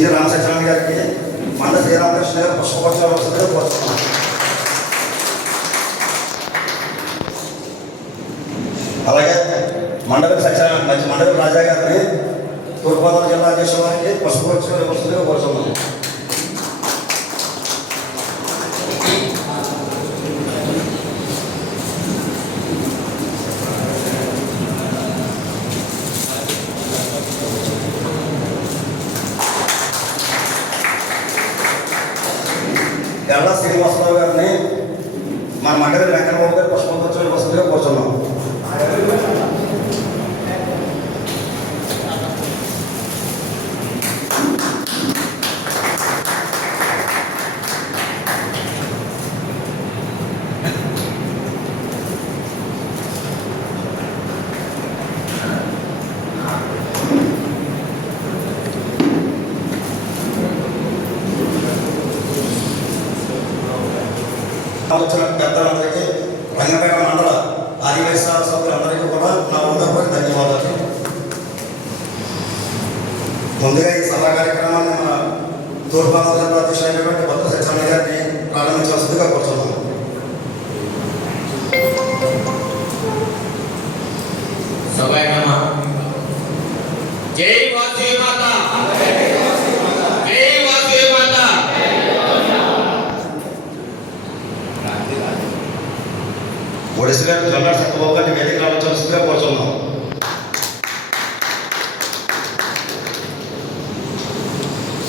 శ్రీ రామచంద్రన్ గారికి మన శ్రీరామకృష్ణ గారు పుష్పపక్షాలు వస్తుందో కోరుతున్నాను అలాగే మండల సత్యనారాయణ మంచి మండలం రాజా గారిని తూర్పుగోదావరి జిల్లా అధ్యక్షుల వారికి పుష్పపక్షాలు వస్తుందో కోరుతున్నాను శ్రీనివాసరావు గారిని మన మండలి వెంకటబాబు గారు పసుపు వచ్చి వస్తుందిగా కోరుతున్నాం వచ్చిన పెద్దలందరికీ రంగపేట మండల ఆదివేశాల సభ్యులందరికీ కూడా నా హృదయపూర్వక ధన్యవాదాలు. ముందుగా ఈ సభా కార్యక్రమాన్ని మన తూర్పు ఆంధ్రప్రదేశ్ అయినటువంటి భద్ర సత్యనారాయణ గారిని ప్రారంభించవలసిందిగా కోరుతున్నాను ఒడిసి గారు జొన్నాడు సత్యబాబు గారిని వేదిక రావచ్చుగా కోరుతున్నాం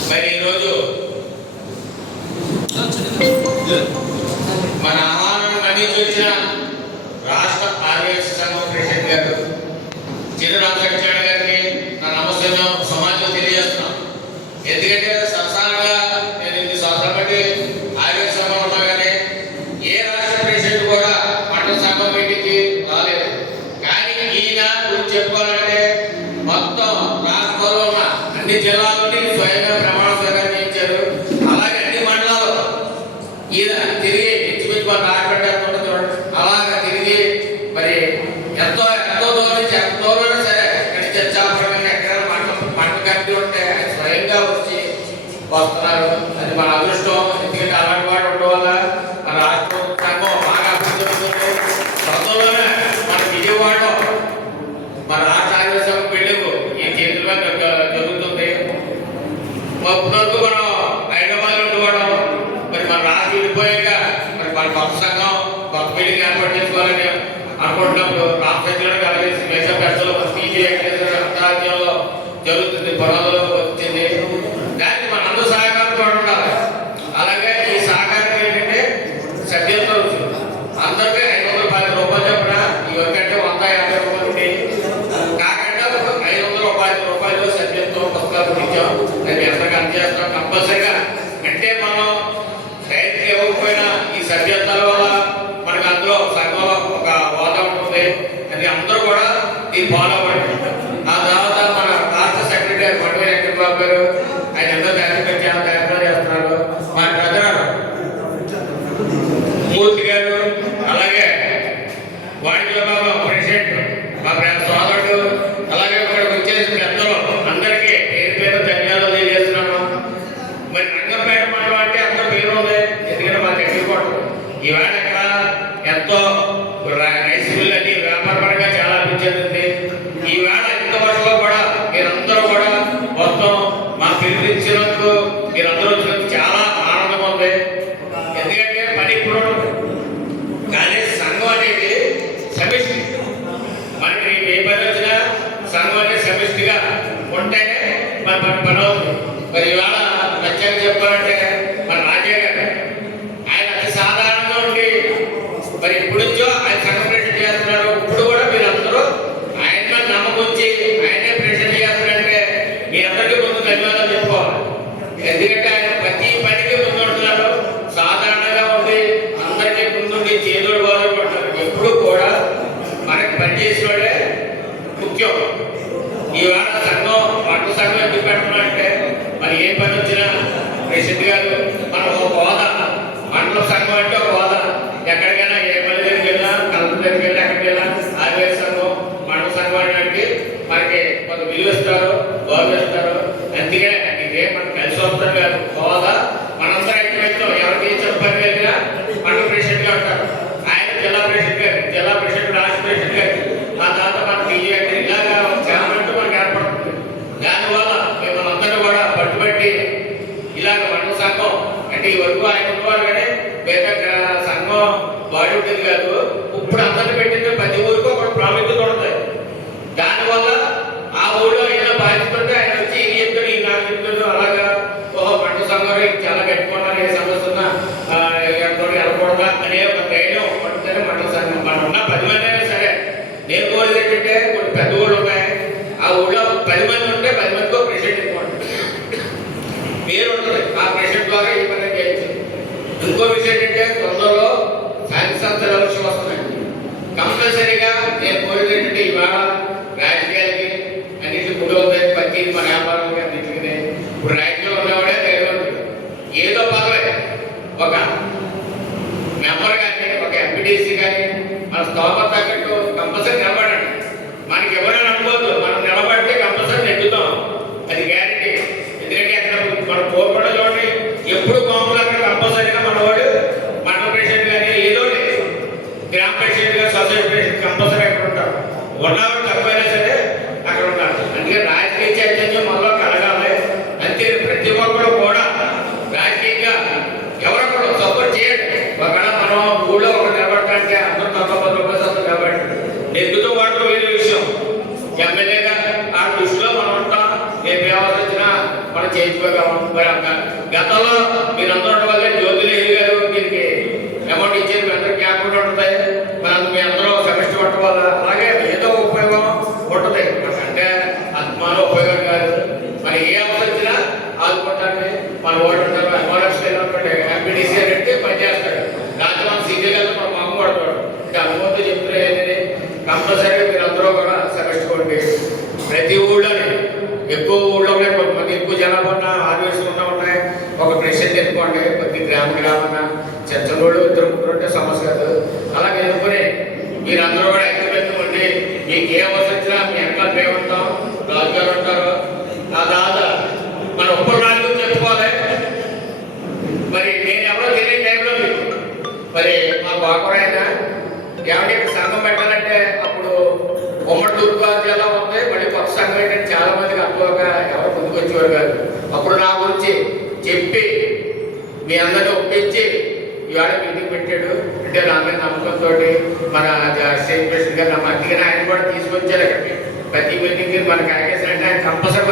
మరి ఈరోజు మన ఆహ్వానం అన్ని చూసిన రాష్ట్ర ఆదివాసీ సంఘం ప్రెసిడెంట్ గారు చిరు రామకృష్ణ గారికి నా నమస్తే సమాజం తెలియజేస్తున్నాం. ఎందుకంటే సంస్థానంగా నేను ఇన్ని సంవత్సరాలు బట్టి ఆదివాసీ సంఘం ఉన్నా కానీ ఏ రాష్ట్ర ప్రెసిడెంట్ కూడా మండల సంఘం మీటింగ్కి రాలేదు కానీ ఈయన గురించి చెప్పుకోవాలంటే మొత్తం రాష్ట్రంలో ఉన్న అన్ని జిల్లాల్లోని స్వయంగా ప్రమాణ స్వీకారం చేయించారు అలాగే అన్ని మండలాలు ఈయన తిరిగి ఇంచుమించు మన రాజపేట అనుకుంటూ చూడండి అలాగా తిరిగి మరి ఎంతో ఎంతో దూరం నుంచి ఎంత దూరం సరే ఇక్కడ చర్చాపురం ఎక్కడ మండలం మండల కమిటీ ఉంటే ఆయన వచ్చి వస్తున్నారు. అది మన అదృష్టం. ఎందుకంటే అలాంటి వాడు ఉండడం వల్ల మన రాష్ట్రం సంఘం బాగా అభివృద్ధి అవుతుంది తొందరలోనే మన విజయవాడ మన రాష్ట్ర ఆదివాసీ బిల్డింగ్ ఈ చేతుల జరుగుతుంది. అప్పటివరకు మనం హైదరాబాద్ ఉండిపోవడం మరి మన రాష్ట్రం వెళ్ళిపోయాక మరి మన కొత్త సంఘం కొత్త బిల్డింగ్ ఏర్పాటు చేసుకోవాలని అనుకుంటున్నప్పుడు రామచంద్రుడు కలిసి మేషం ఖర్చులు పీజీ అంతరాజ్యంలో జరుగుతుంది పొలంలో వచ్చింది దానికి మన అందరూ సహకారంతో ఉండాలి అలాగే ఈ సహకారం ఏంటంటే సభ్యులతో అందరికీ ఐదు వందల పది రూపాయలు చెప్పిన ఈ ఒక్కటే వంద యాభై రూపాయలు ఉండి కాకుండా ఐదు వందల రూపాయల రూపాయలు సభ్యత్వం పుస్తకాలు ఇచ్చాం నేను ఎంతగా అందజేస్తాం కంపల్సరిగా అంటే మనం రైతుకి ఇవ్వకపోయినా ఈ సభ్యత్వాల వల్ల మనకు అందులో సంఘంలో ఒక హోదా ఉంటుంది అది అందరూ కూడా ఈ ఫాలో అవ్వండి ఆ తర్వాత మన రాష్ట్ర సెక్రటరీ పడవ వెంకటబాబు గారు ఆయన ఎంతో కార్యక్రమం చాలా కార్యక్రమాలు చేస్తున్నారు. మా బ్రదర్ మూర్తి గారు అలాగే వాణిజ్య బాబా ప్రెసిడెంట్ మా సోదరుడు అలాగే ఇక్కడికి వచ్చేసిన పెద్దలు అందరికీ పేరు పేరు ధన్యవాదాలు తెలియజేస్తున్నాను మరి రంగంపేట మండలం అంటే అంత పేరు ఉంది ఎందుకంటే మా దగ్గర కొట్టు ఈవేళ ఇక్కడ ఎంతో ర- రైస్ మిల్ అని వ్యాపార పరంగా చాలా అభివృద్ధి చెందింది ఈవేళ ఇంత వర్షంలో కూడా మీరందరూ కూడా మొత్తం మా పిలుపునిచ్చినందుకు మీరందరూ వచ్చినందుకు చాలా ఆనందం ఉంది. ఎందుకంటే పని ఇప్పుడు కానీ సంఘం అనేది సమిష్టి. మనకి ఏ పని వచ్చినా సంఘం అనేది సమిష్టిగా ఉంటేనే మన మన పని అవుతుంది. మరి ఇవాళ ప్రత్యేకంగా చెప్పాలంటే మన రాజయ్య గారు ఆయన అతి సాధారణంగా ఉండి మరి ఇప్పుడు నుంచో ఆయన సంఘం ప్రెసిడెంట్ చేస్తున్నారు ఇప్పుడు కూడా మీరు అందరూ ఆయన మీద నమ్మకం ఉంచి ఆయనే ప్రెసిడెంట్ చేస్తున్నారంటే మీ అందరికీ ముందు ధన్యవాదాలు చెప్పుకోవాలి ఎందుకంటే ఆయన ప్రతి పనికి ముందుంటున్నారు సాధారణంగా ఉంది అందరికీ ముందుండి చేతులు బాధపడుతున్నారు ఎప్పుడు కూడా మనకి పనిచేసిన వాళ్ళే ముఖ్యం. ఈవేళ సంఘం పట్టు సంఘం ఎందుకు అంటే మరి ఏ పని వచ్చినా ప్రెసిడెంట్ గారు మనం ఒక హోదా. మండల సంఘం అంటే ఒక హోదా ఎక్కడికైనా ఏ పని దగ్గరికి వెళ్ళినా కలెక్టర్ దగ్గరికి వెళ్ళినా ఎక్కడికి వెళ్ళినా ఆదివాసీ సంఘం మండల సంఘం అంటే మనకి కొంత విలువ ఇస్తారు గౌరవిస్తారు అందుకే ఇదే మనకు కలిసి వస్తారు కాదు హోదా మనందరం ఎక్కువ ఎవరికి చెప్పని వేరే గ్రా- సంఘం బాడీ ఉంటుంది కాదు ఇప్పుడు అందరిని పెట్టింది ప్రతి ఊరికి ఒక ప్రాముఖ్యత ఉంటుంది దానివల్ల ఆ ఊళ్ళో ఏదో బాధ్యత ఉంటే ఆయన వచ్చి ఈయన చెప్తాడు ఈయన నాకు చెప్తాడు అలాగా ఓహో పంట సంఘం ఇది చాలా కట్టుకున్నారు ఏ సమస్య ఉన్నా ఆ, ఎంతో వెళ్ళకూడదా అనే ఒక ధైర్యం పట్టుకొని మండల సంఘం మనం ఉన్న పది మంది అయినా సరే నేను కోరేది కొన్ని పెద్ద ఊళ్ళు ఉన్నాయి. ఆ ఊళ్ళో పది మంది ఉంటే పది మందితో ప్రెసిడెంట్ ఇవ్వండి. మీరు ఉంటుంది ఆ ప్రెసిడెంట్ ద్వారా ఈ పని చేయొచ్చు ఇంకో విషయం ఏంటంటే తొందరలో సైన్స్ అంతా వస్తున్నాయి. కంపల్సరీగా నేను కోరేది ఏంటంటే ఇవాళ రాజకీయాలకి అన్నింటి ముందు అవుతాయి ప్రతి మన వ్యాపారాలకి అన్నింటికి ఇప్పుడు రాజకీయంలో ఉన్నవాడే ధైర్యవంతుడు ఏదో పర్వాలేదు ఒక మెంబర్ కానీ ఒక ఎంపీడీసీ కానీ మన స్తోమత తగ్గట్టు కంపల్సరీ నిలబడండి మనకి ఎవరైనా అనుకోవద్దు మనం నిలబడితే కంపల్సరీ నెగ్గుతాం అది గ్యారెంటీ ఎందుకంటే అక్కడ మన కోరుకోవడం చూడండి ఎప్పుడు కాంపులు అక్కడ కంపల్సరీగా మన వాడు మండల ప్రెసిడెంట్ కానీ ఏదో ఒకటి గ్రామ ప్రెసిడెంట్ కానీ సొసైటీ ప్రెసిడెంట్ కంపల్సరీ అక్కడ ఉంటారు ఉన్నవాడు తక్కువైనా సరే అక్కడ ఉన్నారు అందుకే రాజకీయ చైతన్యం మనలో కలగాలి. అంతే ప్రతి ఒక్కరు కూడా రాజకీయంగా ఎవరో కూడా సపోర్ట్ చేయండి. ఒకవేళ మనం ఊళ్ళో ఒక నిలబడటానికి అందరూ తొంభై పది రూపాయలు వస్తుంది కాబట్టి. నెగ్గుతూ వాడటం వేరే విషయం. ఎమ్మెల్యేగా ఆ దృష్టిలో మనం ఉంటాం. ఏ వ్యవస్థ వచ్చినా మనం చేయించుకోగలం. గతంలో మీరందరూ ఉండడం వల్లే జ్యోతులు ఏరి గారు దీనికి అమౌంట్ ఇచ్చేది మీ అందరికి గ్యాప్ కూడా ఉంటుంది మరి అందు మీ అందరూ సెమిస్టర్ పట్టడం వల్ల అలాగే ఏదో ఒక ఉపయోగం ఉంటుంది అంటే ఆత్మలో ఉపయోగం కాదు మరి ఏ అవసరం వచ్చినా ఆదుకోవటానికి మన ఓటు ఉంటారు ఎంఆర్ఎఫ్ అనుకోండి ఎంపీడీసీ అంటే పనిచేస్తాడు దాంట్లో మన సీనియర్ గారు మన మామ పడతాడు అంటే అనుభవంతో చెప్తున్నా ఏంటంటే కంపల్సరీగా మీరు అందరూ కూడా సెమిస్టర్ ప్రతి ఊళ్ళోనే ఎక్కువ ఊళ్ళోనే కొంతమంది ఎక్కువ జనాభా ఉన్న ఆదివాసులు ఉన్న ఉన్నాయి ఒక ప్రెసిడెంట్ ఎన్నుకోండి ప్రతి గ్రామ గ్రామాన చర్చలోళ్ళు ఇద్దరు ముగ్గురు ఉంటే సమస్య కాదు. అలాగే ఎన్నుకొని మీరందరూ కూడా ఐక్యమత్యం ఉండి మీకు ఏ అవసరం వచ్చినా మీ వెనకాల మేము ఉంటాం రాజుగారు ఉంటారు. ఆ దాదా మన ఒక్కరు రాజు చెప్పుకోవాలి. మరి నేను ఎవరో తెలియని టైంలో మీకు మరి మా బాకురైన ఏమంటే ఇక్కడ సంఘం పెట్టాలంటే చాలా ఎవరు ముందుకు వచ్చేవారు కాదు. అప్పుడు నా గురించి చెప్పి మీ అందరిని ఒప్పించి ఇవాళ మీటింగ్ పెట్టాడు. అంటే నా మీద నమ్మకంతో మన స్టేట్ ప్రెసిడెంట్ గారు నమ్మ అందుకని ఆయన కూడా తీసుకొచ్చారు అక్కడికి. ప్రతి మీటింగ్ మన కాకేసిన అంటే ఆయన కంపల్సరీ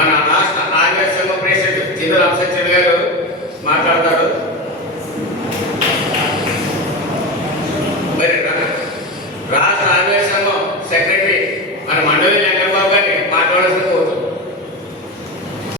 మన రాష్ట్ర నాగేశ్వర ప్రెసిడెంట్ చిందల రామసత్య గారు